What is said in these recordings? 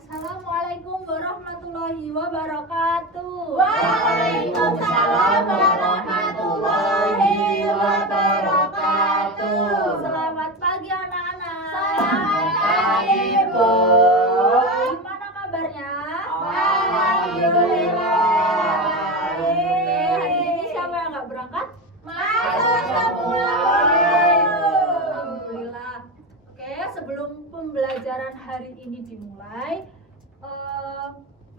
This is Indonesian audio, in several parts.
Assalamualaikum warahmatullahi wabarakatuh. Waalaikumsalam warahmatullahi wabarakatuh. Selamat pagi anak-anak. Selamat pagi, Bu. Gimana kabarnya? Alhamdulillah. Oke, hari ini siapa yang nggak berangkat? Masuk semua. Alhamdulillah. Oke, sebelum pembelajaran hari ini dimulai,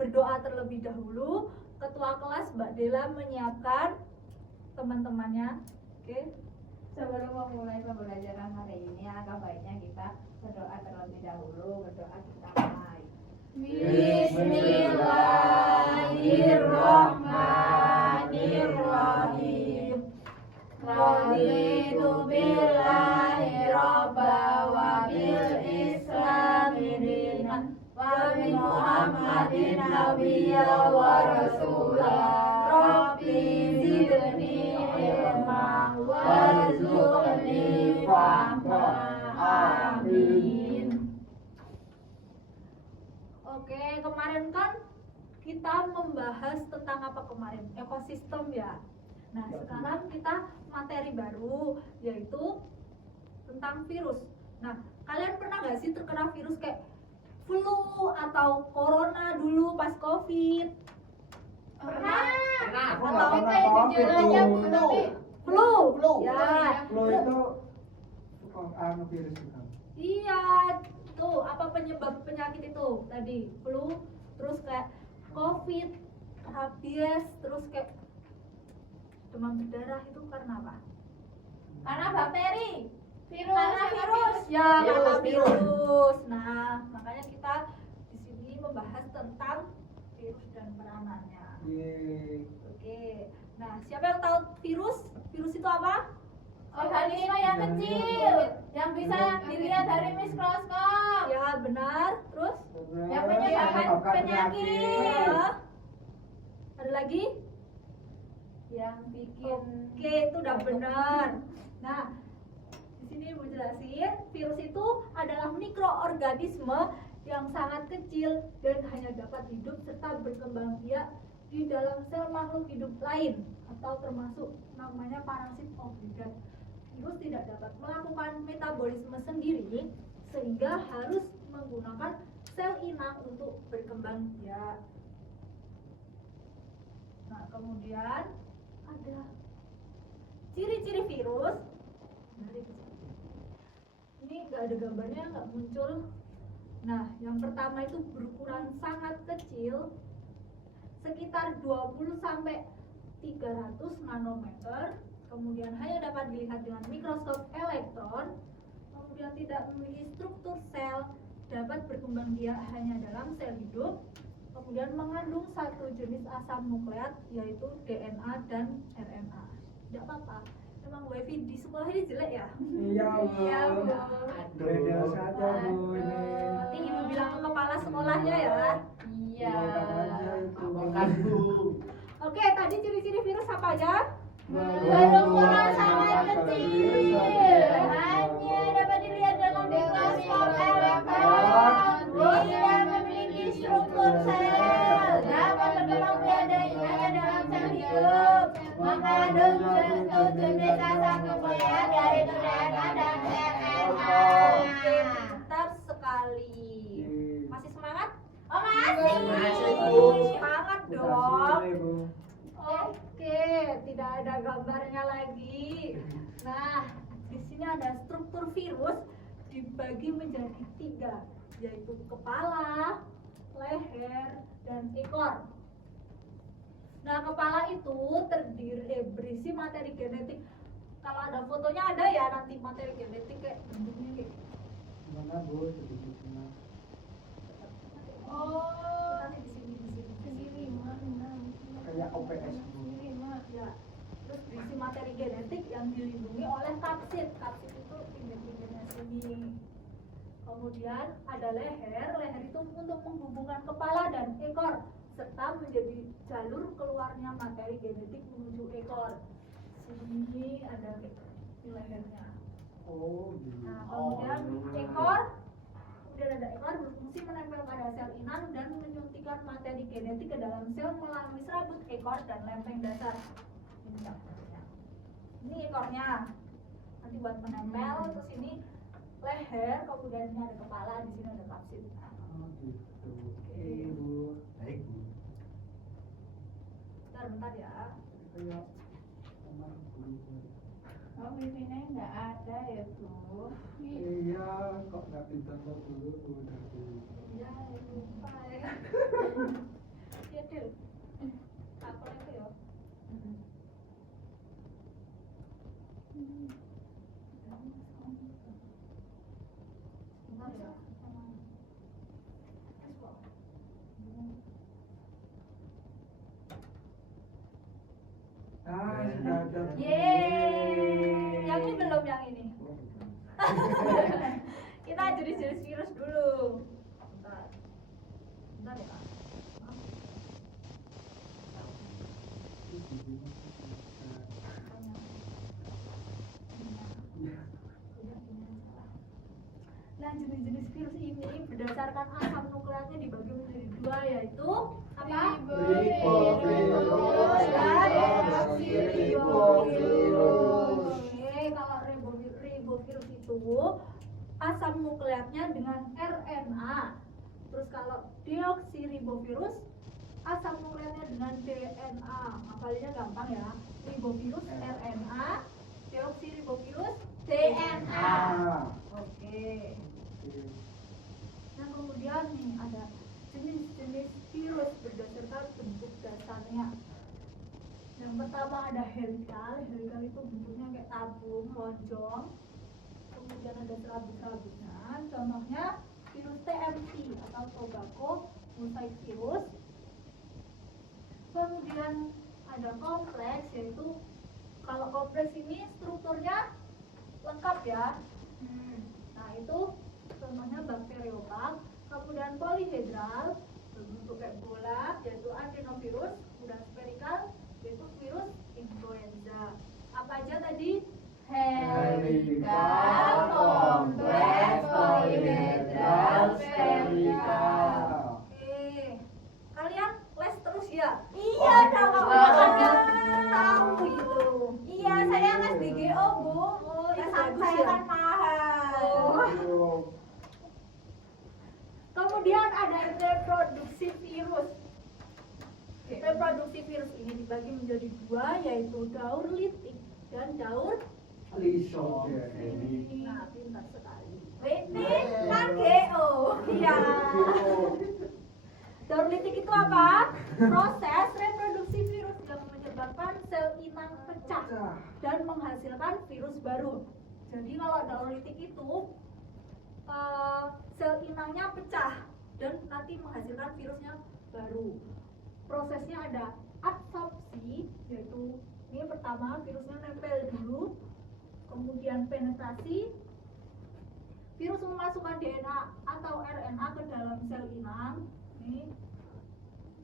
berdoa terlebih dahulu. Ketua kelas Mbak Dela menyiapkan teman-temannya. Oke. Sebelum memulai pembelajaran hari ini, alangkah baiknya kita berdoa terlebih dahulu. Berdoa kita mulai. Bismillahirrahmanirrahim. Raditu billahi robba wa bil islami dinan wa bi Muhammadin nabiyya wa rasulah. Rabbi zidni ilma warzuqni fahma. Amin. Oke, kemarin kan kita membahas tentang apa kemarin? Ekosistem ya. Nah, sekarang kita materi baru yaitu tentang virus. Nah, kalian pernah nggak sih terkena virus kayak flu atau corona dulu pas COVID? Pernah. Atau kayak gejalanya flu? Flu. Ya. Flu itu virus itu. Iya, tuh apa penyebab penyakit itu tadi? Flu, terus kayak COVID, rabies, terus kayak demam berdarah itu karena apa? Karena bakteri. Karena virus. Ya, karena Virus. virus. Nah, makanya kita di sini membahas tentang virus dan peranannya. Oke. Nah, siapa yang tahu virus? Virus itu apa? Organisme yang kecil yang bisa dilihat dari mikroskop. Ya, benar. Terus? Yang menyebabkan penyakit. Ya. Ada lagi? Yang bikin Oke, itu udah benar. Nah, di sini mau jelasin, virus itu adalah mikroorganisme yang sangat kecil dan hanya dapat hidup serta berkembang biak di dalam sel makhluk hidup lain atau termasuk namanya parasit obligat. Virus tidak dapat melakukan metabolisme sendiri sehingga harus menggunakan sel inang untuk berkembang biak. Nah, kemudian ada ciri-ciri virus. Ini nggak ada gambarnya, nggak muncul. Nah, yang pertama itu berukuran sangat kecil, sekitar 20 sampai 300 nanometer. Kemudian hanya dapat dilihat dengan mikroskop elektron. Kemudian tidak memiliki struktur sel, dapat berkembang biak hanya dalam sel hidup. Kemudian mengandung satu jenis asam nukleat yaitu DNA dan RNA. Tidak apa-apa. Memang wifi di sekolah ini jelek ya? Iya, Bu. Beda saja, Bu, ini. Nanti ibu bilang ke kepala sekolahnya ya. Iya. Bukan, Bu. Oke, tadi ciri-ciri virus apa aja? Berukuran sangat kecil, hanya dapat dilihat dengan mikroskop elektron, tidak memiliki struktur sel, dapat berkembang biak hanya dalam sel hidup, mengandung satu jenis asam nukleat yaitu DNA dan RNA. Oke, pintar sekali. Masih semangat? Oh masih. Masih, Bu. Semangat Bukan dong. sore, Bu. Oke, tidak ada gambarnya lagi. Nah, di sini ada struktur virus dibagi menjadi 3, yaitu kepala, leher, dan ekor. Nah, kepala itu berisi materi genetik. Kalau ada fotonya ada ya nanti materi genetik kayak bentuknya kayak. Mana, Bu? Sedikitnya. Oh, nanti di sini. Kayak OPS, Bu. Ya. Terus berisi materi genetik yang dilindungi oleh kapsid. Kapsid itu pinggir-pinggirnya sini. Kemudian ada leher. Leher itu untuk menghubungkan kepala dan ekor serta menjadi jalur keluarnya materi genetik menuju ekor. Sini ada di lehernya. Oh, gitu. Nah, kemudian ekor kemudian ada ekor berfungsi menempel pada sel inang dan menyuntikkan materi genetik ke dalam sel melalui serabut ekor dan lempeng dasar. Ini contohnya. Ini ekornya. Nanti buat menempel, terus ini leher, kemudian ini ada kepala, di sini ada kapsid. Oh gitu. Oke Bu. Baik Bu. Bentar ya. Kayak kamar guru. Oh, wifi-nya nggak ada ya, Bu. Iya, kok nggak pintar kok dulu udah Bu. Ya, lupa ya. Ya, Del. Apa itu ya? Bentar ya. Ah, sudah ada. Yeay. Yang ini belum yang ini. Oh, bukan. Kita jenis-jenis virus dulu. Bentar. Bentar ya. Nah, jenis-jenis virus ini berdasarkan asam nukleatnya dibagi menjadi dua, yaitu apa? Ribovirus dan ribovirus. Oke, kalau ribovirus itu asam nukleatnya dengan RNA. Terus kalau deoksiribovirus asam nukleatnya dengan DNA. Hafalinnya gampang ya. Ribovirus RNA, deoksiribovirus DNA. Oke. Nah, kemudian nih ada jenis-jenis virus berdasarkan bentuk dasarnya. Yang pertama ada helikal. Helikal itu bentuknya kayak tabung, lonjong. Kemudian ada serabut-serabutnya. Contohnya virus TMC atau tobacco mosaic virus. Kemudian ada kompleks, yaitu kalau kompleks ini strukturnya lengkap ya. Nah, itu contohnya bakteriophag. Kemudian polihedral berbentuk kayak bola, yaitu adenovirus. Kemudian spherical, yaitu virus influenza. Apa aja tadi? Helikal, kompleks, polihedral, spherical. Oke. Kalian les terus ya? Iya dong, aku Makanya kan tahu gitu. Iya, saya les di GO, Bu. Oh, itu Les bagus saya ya? kan mahal. Oh. Kemudian ada reproduksi virus. Reproduksi virus ini dibagi menjadi dua, yaitu daur litik dan daur Lisogenik. Nah, pintar sekali. Ini kan GO. Iya. Daur litik itu apa? Proses reproduksi virus yang menyebabkan sel inang pecah dan menghasilkan virus baru. Jadi kalau daur litik itu sel inangnya pecah dan nanti menghasilkan virusnya baru. Prosesnya ada absorpsi, yaitu ini pertama virusnya nempel dulu, kemudian penetrasi, virus memasukkan DNA atau RNA ke dalam sel inang, ini.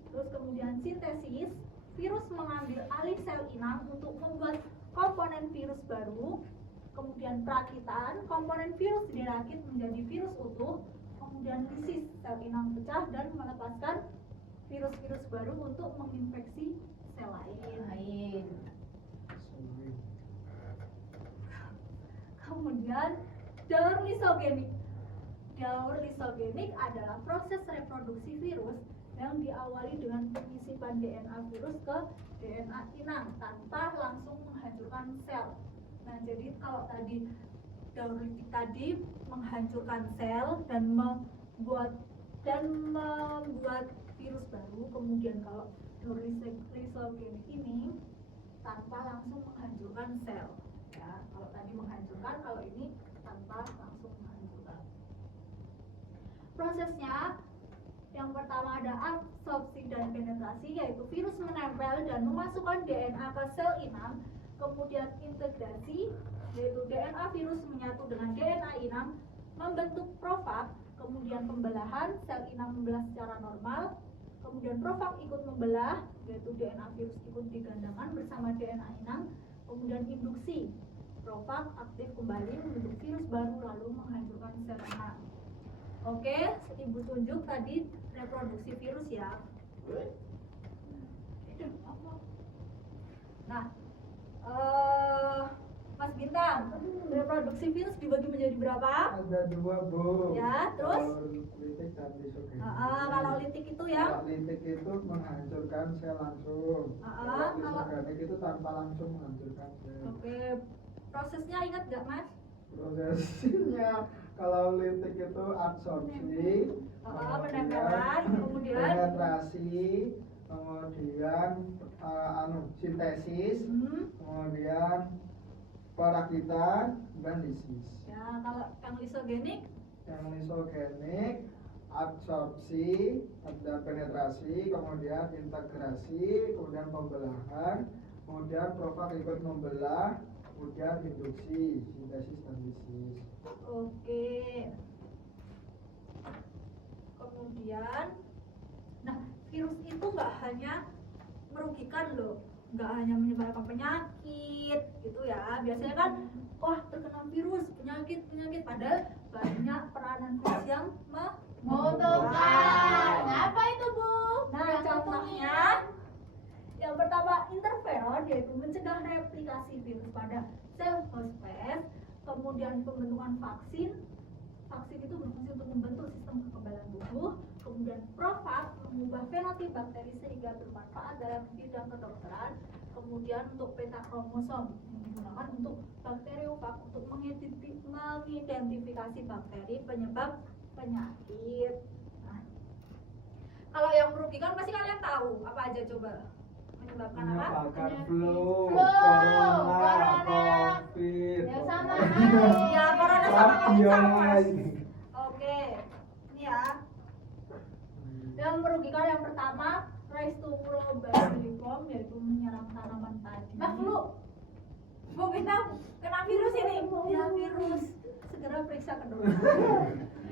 Terus kemudian sintesis, virus mengambil alih sel inang untuk membuat komponen virus baru. Kemudian perakitan, komponen virus dirakit menjadi virus utuh. Kemudian lisis, sel inang pecah dan melepaskan virus-virus baru untuk menginfeksi sel lain. Kemudian daur lisogenik. Daur lisogenik adalah proses reproduksi virus yang diawali dengan pengisipan DNA virus ke DNA inang tanpa langsung menghancurkan sel. Nah, jadi kalau tadi daur litik tadi menghancurkan sel dan membuat virus baru, kemudian kalau daur lisogenik ini tanpa langsung menghancurkan sel. Ya, kalau tadi menghancurkan, kalau ini tanpa langsung menghancurkan. Prosesnya yang pertama ada absorpsi dan penetrasi, yaitu virus menempel dan memasukkan DNA ke sel inang. Kemudian integrasi, yaitu DNA virus menyatu dengan DNA inang membentuk profag. Kemudian pembelahan, sel inang membelah secara normal. Kemudian profag ikut membelah, yaitu DNA virus ikut digandangkan bersama DNA inang. Kemudian induksi, profag aktif kembali membentuk virus baru lalu menghancurkan sel inang. Oke, ibu tunjuk tadi reproduksi virus ya. Nah, Mas Bintang, reproduksi virus dibagi menjadi berapa? Ada 2, Bu. Ya, terus? Litik dan lisogenik. Kalau litik itu ya? Kalau litik itu menghancurkan sel langsung. Kalau lisogenik itu tanpa langsung menghancurkan sel. Oke, prosesnya ingat nggak Mas? Prosesnya kalau litik itu absorpsi, Penempelan, kemudian penetrasi, kemudian sintesis, kemudian perakitan dan lisis. ya kalau yang lisogenik Yang lisogenik absorpsi, ada penetrasi, kemudian integrasi, kemudian pembelahan, kemudian profag ikut membelah, kemudian induksi, sintesis dan lisis. oke. Kemudian, nah virus itu nggak hanya merugikan loh, nggak hanya menyebarkan penyakit gitu ya. Biasanya kan, wah terkena virus, penyakit, padahal banyak peranan virus yang Menguntungkan. Apa itu, Bu? Nah, Yang contohnya yang pertama interferon, yaitu mencegah replikasi virus pada sel hospes. Kemudian pembentukan vaksin. Vaksin itu berfungsi untuk membentuk sistem kekebalan tubuh. Kemudian profag mengubah fenotip bakteri sehingga bermanfaat dalam bidang kedokteran. Kemudian untuk peta kromosom yang digunakan untuk bakteriofag untuk mengidentifikasi bakteri penyebab penyakit. Nah, kalau yang merugikan pasti kalian tahu apa aja coba menyebabkan apa? Menyebabkan flu, Flu, corona, corona. covid. Ya sama. Ya, corona sama COVID sama. ini. Oke, ini ya. Yang merugikan yang pertama Rhizostobacillum, yaitu menyerang tanaman padi. Nah, flu. Bu Bintang kena virus ini. Ya, virus. Segera periksa ke dokter.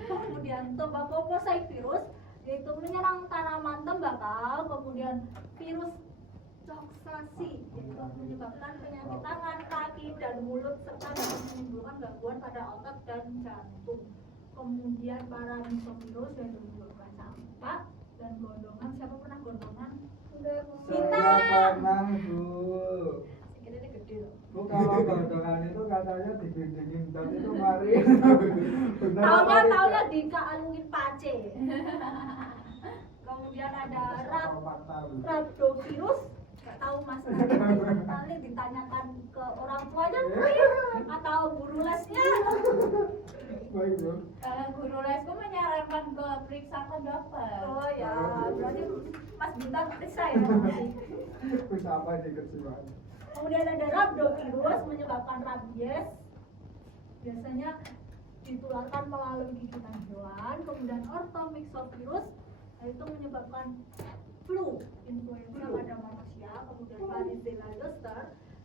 Kemudian Tobacco-mosaic virus, yaitu menyerang tanaman tembakau. Kemudian virus coksasi, yaitu menyebabkan penyakit tangan, kaki, dan mulut serta dapat menimbulkan gangguan pada otot dan jantung. Kemudian paramisovirus, yaitu menyebabkan campak dan gondongan. Siapa pernah gondongan? Saya Bintang. pernah, Bu. Sikitnya gede loh. Bu, kalau gondongan itu katanya digindingin dan itu mari. Benar apa Taunya tidak? dikalungin pace. Kemudian ada Kalau fakta, Bu. rhabdovirus, nggak tahu Mas. Nanti ditanyakan ke orang tuanya atau guru lesnya. Baik, Bu. Kalau guru lesku menyarankan ke periksa ke dokter. Oh ya, berarti Mas Bintang periksa ya. Bisa apa di kejiwaan? Kemudian ada rhabdovirus menyebabkan rabies. Biasanya ditularkan melalui gigitan hewan. Kemudian orthomyxovirus, itu menyebabkan flu, influenza pada manusia. Kemudian varicella zoster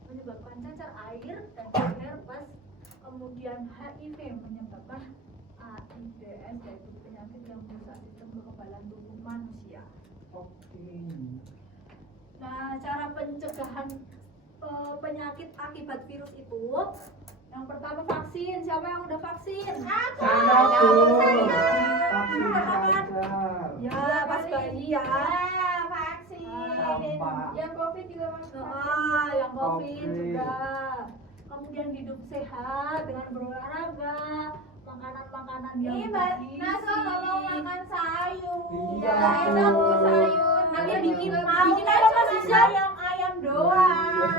menyebabkan cacar air dan herpes. Kemudian HIV menyebabkan AIDS, yaitu penyakit yang merusak sistem kekebalan tubuh manusia. Oke. Nah, cara pencegahan penyakit akibat virus itu, yang pertama vaksin. Siapa yang udah vaksin? Aku. Saya, Bu. Vaksin Pertama. cacar. Ya, pas bayi ya. Vaksin. Sampah. Yang COVID juga masuk. Yang COVID Covid. juga. Kemudian hidup sehat dengan berolahraga, makanan-makanan yang Ih, Mbak bergizi. Naso nggak mau makan sayur. Iya, Enak Bu Bu. sayur. Nanti bikin mau bikin apa Mas Isyam? ayam doang.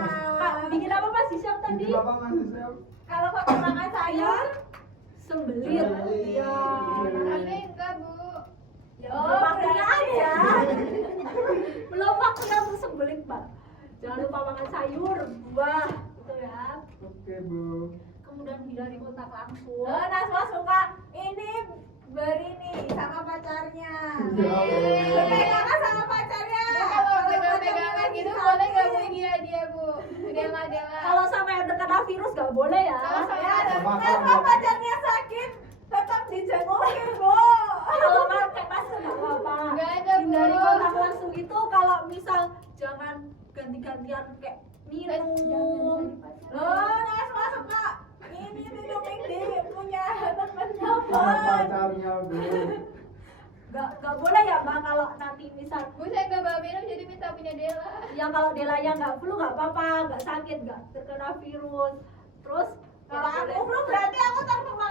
Bikin apa Mas Isyam tadi? Ini Bapak masih siap? Kalau kamu makan sayur, Sembelit. Ya. ada enggak Bu? Ya, Oh, belum waktunya berarti aja. Belum waktunya untuk sembelit, Mbak. Jangan lupa makan sayur, buah, gitu ya. Oke, Bu. Kemudian hindari kontak langsung. Naswa suka ini berini sama pacarnya. Ya, Bu. Berpegangan sama pacarnya. Kalau pegang-pegangan gitu boleh nggak Bu dia Bu? Dia Kalau sampai yang terkena virus nggak boleh ya. Kalau saya ada Sama- kalau pacarnya sakit, tetap dijengukin Bu. Kalau pakai masker nggak apa-apa. Nggak ada, Bu. Hindari kontak langsung itu kalau misal jangan ganti-gantian kayak minum. Loh, Naswa suka ini minum ini punya temennya Sama Bon. pacarnya, Bu. nggak boleh ya Mbak kalau nanti misal Bu saya nggak bawa minum jadi minta punya Dela. ya kalau Delanya nggak flu nggak apa-apa, nggak sakit, nggak terkena virus. Terus Kalau aku flu berarti aku terkena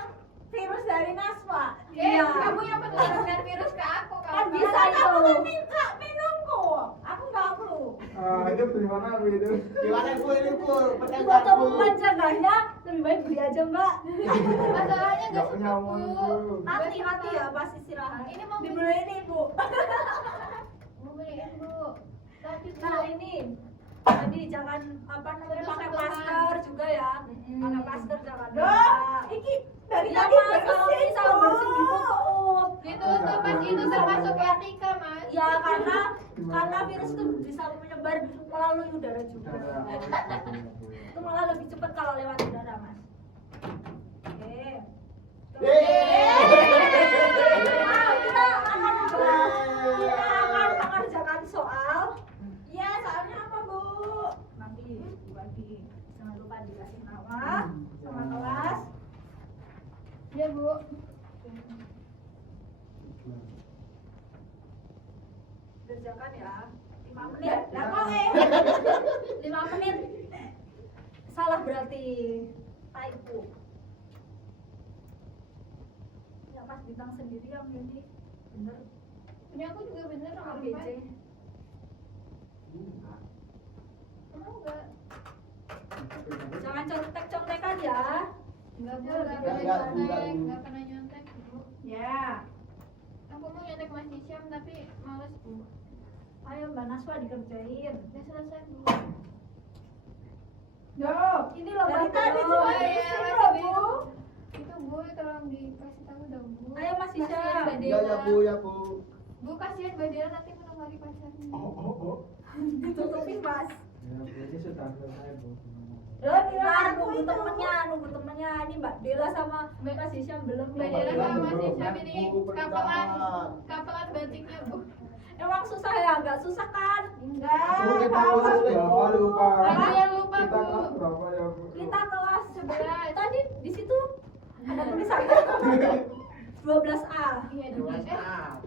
virus dari Naswa. Iya. Kamu yang menularkan virus ke aku Kan kalau bisa Kan aku itu. kan minta minumku. Aku nggak flu. Itu gimana Bu itu? Gimana Bu ini Bu? Untuk Pedagang Bu. mencegahnya lebih baik beli aja Mbak. masalahnya nggak Nggak punya sempet uang, Bu. Bu. Hati-hati ya pas istirahat. Ini mau beli Dibeliin Ibu. mau beliin Bu. Tapi Bu, Nah ini tadi jangan apa namanya pakai Sentuh-sentuhan. masker juga ya. Pakai masker jangan. Loh, iki dari Ya tadi Mas, kalau bersin bisa bersin ditutup. gitu tuh Mas itu termasuk etika Mas. Ya karena virus itu bisa menyebar melalui udara juga. Itu malah lebih cepat kalau lewat udara Mas. Oke. Nah, kita akan mengerjakan soal. Iya, soalnya apa Bu? Nanti dibagi. Jangan lupa dikasih nama sama kelas. Ya Bu. Kerjakan ya. 5 menit. Ya, lah kok 5 menit. Salah berarti typo. Ya Mas Bintang sendiri yang ini bener Punya aku juga bener nomor ABC. 4. Emang enggak? Jangan contek-contekan ya. Enggak Bu, Enggak, enggak enggak, pernah enggak, nyontek, Bu. enggak pernah nyontek Bu. Ya. Aku mau nyontek Mas Isyam tapi males Bu. Ayo Mbak Naswa dikerjain. Udah selesai Bu. Yo, Ini loh dari Mbak tadi Bro. cuma Oh, iya, bersin masih loh Bu. bingung. Itu Bu, tolong dikasih tahu dong Bu. Ayo Mas Isyam. Kasihan Mbak Ya Dela. Bu, ya Bu. Bu kasihan Mbak Dela nanti menemani pacarnya. Oh. Ditutupin Mas. Ya, Bu, ini sudah selesai Bu. Loh, di Nah, aku nunggu itu. temennya. Ini Mbak Dela sama Mas Isyam belum. Mbak nih. Dela sama Mas belum, Isyam ini Bu, kapelan bentar. batiknya Bu. Emang susah ya? Nggak susah kan? Enggak, Bu, kita apa-apa, kelas Bu. berapa lupa? Ada yang lupa, Kita Bu. kelas berapa ya Bu? Kita kelas 11. Tadi di situ ada tulisannya 12A, Iya, Dua 12.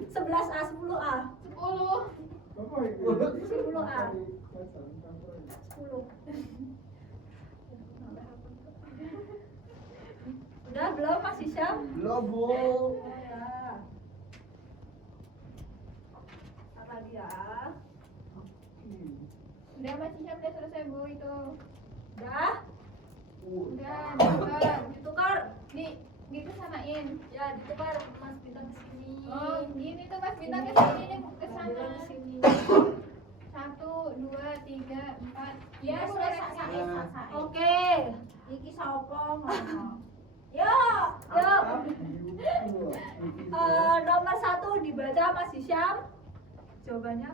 11A, 10A, 10. Apa itu? 10A, 10. Udah belum Mas Isyam? Belum Bu. Ya. Apa dia? Udah Mas Isyam udah selesai Bu itu. Udah? Udah, ditukar. Ditukar? Gitu samain. Ya ditukar Mas Bintang ke sini. Oh, gini tuh Mas Bintang ke sini nih ke Mas sana. Bintang ke sini. 1 2 3 4. Ya, Bu, sudah selesai. selesai. Oke. Iki sapa ngomong? Yuk, yuk. Oh. Nomor 1 dibaca Mas Isyam. Jawabannya?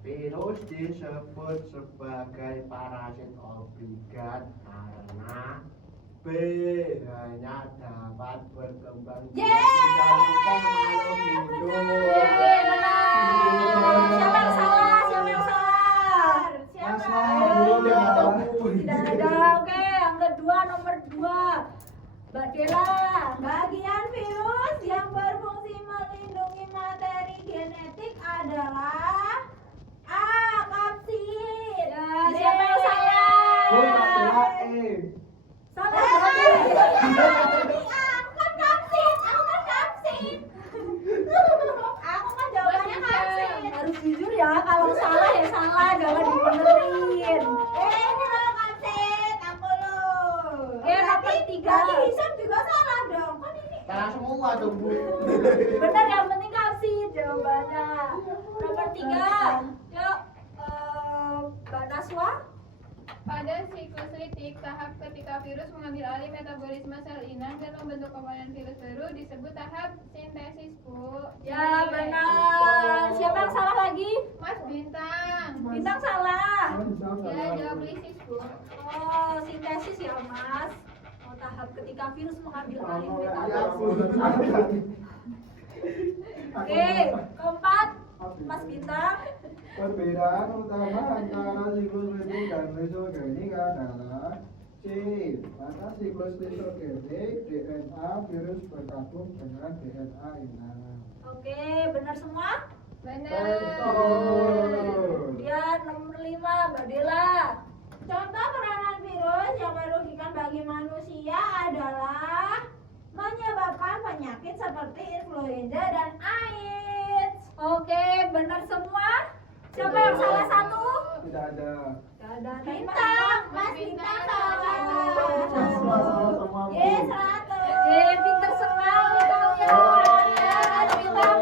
Virus disebut sebagai parasit obligat karena B hanya dapat berkembang biak di dalam makhluk hidup. Yeay, benar. Siapa yang salah? Siapa yang salah? Siapa? Mas, Tidak ada Bu. Tidak ada. Oke, yang kedua nomor 2. Mbak Dela. Bagian virus yang berfungsi melindungi materi genetik adalah A. Kapsid. Ya, siapa yang salah? Bu, tak salah Salah. Aku kan kapsid. Aku kan jawabannya kapsid. Harus jujur ya, kalau salah ya salah, jangan dibenerin. Ini loh kapsid. Aku loh. Oke, nomor 3. Tadi Hisam juga salah dong. Kan ini. Salah semua tuh Bu. Benar, yang penting kasih jawabannya. Nomor 3. Yuk, Mbak Naswa. Pada siklus litik, tahap ketika virus mengambil alih metabolisme sel inang dan membentuk komponen virus baru disebut tahap sintesis, Bu. Ya, benar. Siapa yang salah lagi? Mas Bintang. Bintang salah. Ya, jawab lisis, Bu. Oh, sintesis ya, Mas. Oh, tahap ketika virus mengambil alih Ya metabolisme. Bu. Oke, keempat, Mas Bintang. Perbedaan utama antara siklus litik dan lisogenik adalah C. Pada siklus lisogenik, DNA virus bergabung dengan DNA inang. Oke, benar semua? Benar. Kemudian nomor 5, Mbak Dela. Contoh peranan virus yang merugikan bagi manusia adalah menyebabkan penyakit seperti influenza dan AIDS. Oke, benar semua? Siapa yang salah satu? Tidak ada. Gak ada. Bintang, Mas Bintang salah. Semua. Yes, 100. Pinter sekali kalian. Mas Bintang.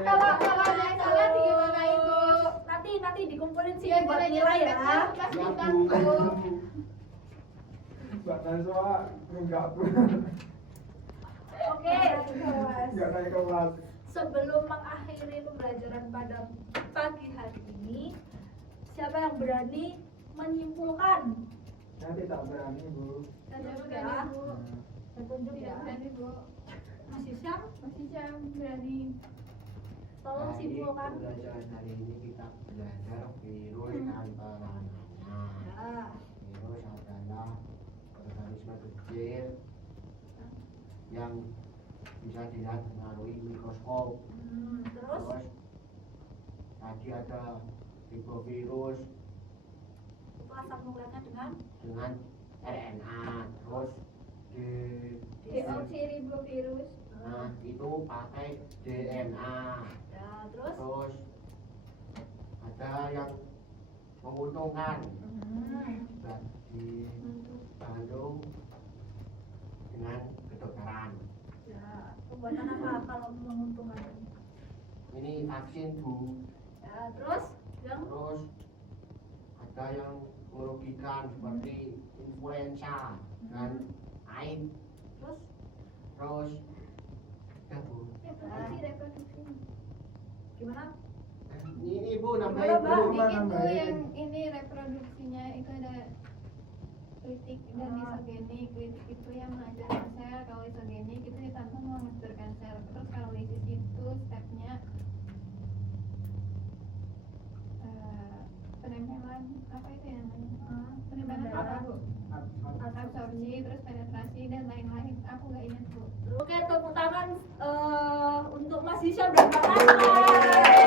Kalau yang salah gimana Ibu? Nanti dikumpulin sih Iya, buat gara-gara nilai ya. Mas Bintang Bu. Mbak Naswa enggak Bu. Oke. Enggak naik kelas. Sebelum mengakhiri pembelajaran pada pagi hari ini, siapa yang berani menyimpulkan? Saya tidak berani Bu. Tidak Tunjuk berani ya. Bu. Tunjuk Tidak ya. berani Bu. Masih siap? Masih jam berani. Tolong Baik, simpulkan. pembelajaran hari ini kita belajar virus dan penanganannya. Ya. Virus adalah organisme kecil yang bisa dilihat melalui mikroskop. Terus Terus tadi ada tipe virus itu asal mulanya dengan dengan RNA. Terus di Deoksiribovirus. nah itu pakai DNA. ya, terus Terus ada yang menguntungkan dan di Bandung dengan kedokteran. ya, pembuatan apa kalau menguntungkan? Ini vaksin Bu. Ya, terus yang Terus ada yang merugikan seperti influenza dan AIDS. terus Terus ya Bu. Reproduksi. gimana? Ini Bu Gimana, nambahin Mbak? Bu. Dikit Bu nambahin. yang ini reproduksinya itu ada kritik dan isogenik. Kritik itu yang menghancurkan sel, kalau isogenik itu ditambah menghancurkan sel. Terus kalau lisis itu stepnya penempelan apa itu yang namanya? Penempelan apa Bu? Absorpsi, terus penetrasi dan lain-lain. Aku nggak ingat Bu. Oke, tepuk tangan untuk Mas Hisham dan Mbak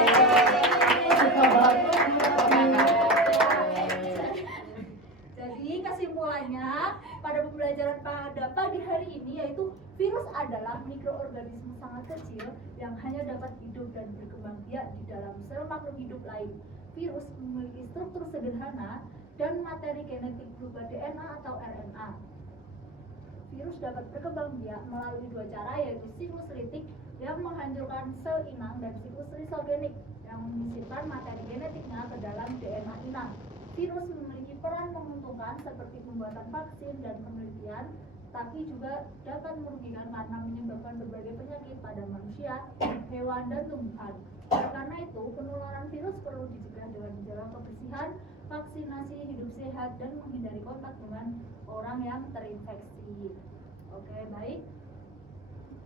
Jadi kesimpulannya pada pembelajaran pada pagi hari ini yaitu virus adalah mikroorganisme sangat kecil yang hanya dapat hidup dan berkembang biak di dalam sel makhluk hidup lain. Virus memiliki struktur sederhana dan materi genetik berupa DNA atau RNA. Virus dapat berkembang biak melalui dua cara yaitu siklus litik yang menghancurkan sel inang dan siklus lisogenik yang menyisipkan materi genetiknya ke dalam DNA inang. Virus memiliki peran menguntungkan seperti pembuatan vaksin dan penelitian, tapi juga dapat merugikan karena menyebabkan berbagai penyakit pada manusia, hewan, dan tumbuhan. Karena itu, penularan virus perlu dicegah dengan menjaga kebersihan, vaksinasi, hidup sehat, dan menghindari kontak dengan orang yang terinfeksi. Oke, baik.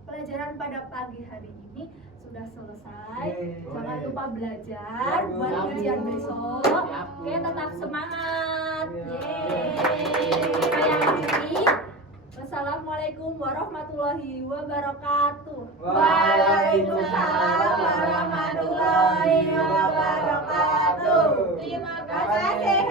Pelajaran pada pagi hari ini sudah selesai. Jangan lupa belajar buat ujian besok. Oke, tetap semangat. Yeay. Saya akhiri. Wassalamualaikum warahmatullahi wabarakatuh. Waalaikumsalam warahmatullahi wabarakatuh. Terima Terima kasih.